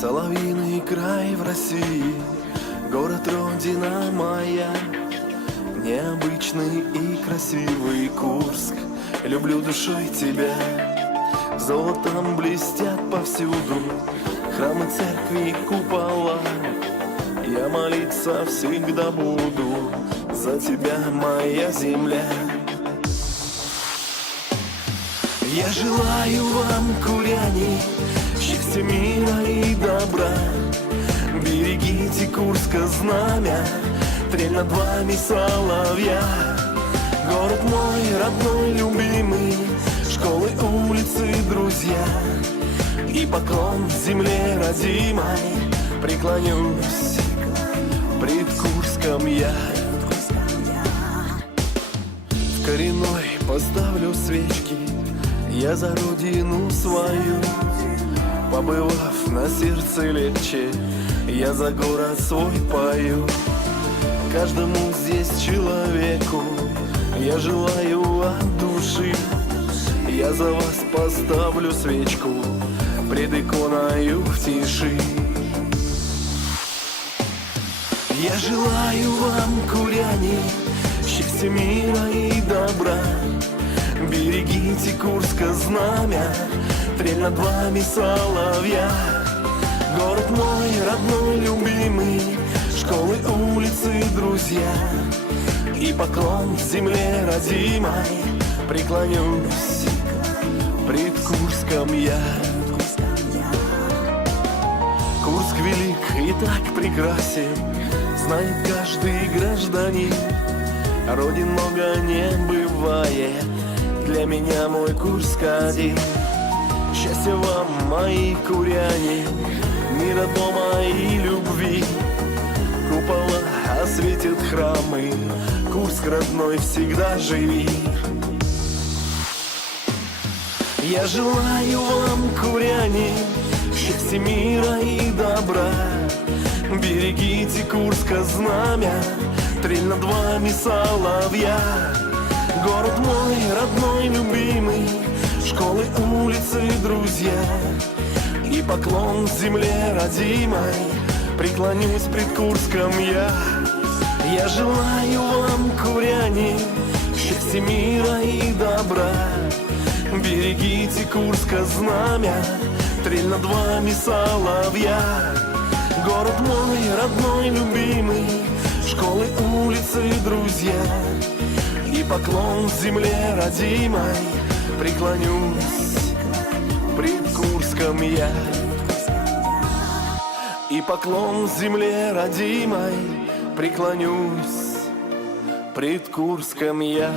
Соловьиный край в России, город родина моя, необычный и красивый Курск. Люблю душой тебя, золотом блестят повсюду храмы, церкви, купола. Я молиться всегда буду за тебя, моя земля. Я желаю вам, куряне, счастья, мира и добра. Берегите Курска знамя, трель над вами соловья. Город мой родной, любимый, школы, улицы, друзья. И поклон земле родимой преклонюсь пред Курском я. В коренной поставлю свечки я за родину свою. Побывав на сердце легче, я за город свой пою. Каждому здесь человеку я желаю от души. Я за вас поставлю свечку пред иконою в тиши. Я желаю вам, куряне, счастья, мира и добра. Берегите Курска знамя, трель над вами соловья. Город мой родной, любимый, школы, улицы, друзья. И поклон земле родимой преклонюсь пред Курском я. Курск велик и так прекрасен, знает каждый гражданин. Родин много не бывает, для меня мой Курск один. Счастья вам, мои куряне, мира, дома и любви. Купола осветят храмы, Курск родной, всегда живи. Я желаю вам, куряне, счастья, мира и добра. Берегите Курска знамя, трель над вами соловья. Город мой родной, любимый, школы, улицы, друзья. И поклон земле родимой преклонюсь пред Курском я. Я желаю вам, куряне, счастья, мира и добра. Берегите Курска знамя, трель над вами соловья. Город мой родной, любимый, школы, улицы, друзья. И поклон земле родимой преклонюсь пред Курском я. И поклон земле родимой преклонюсь пред Курском я.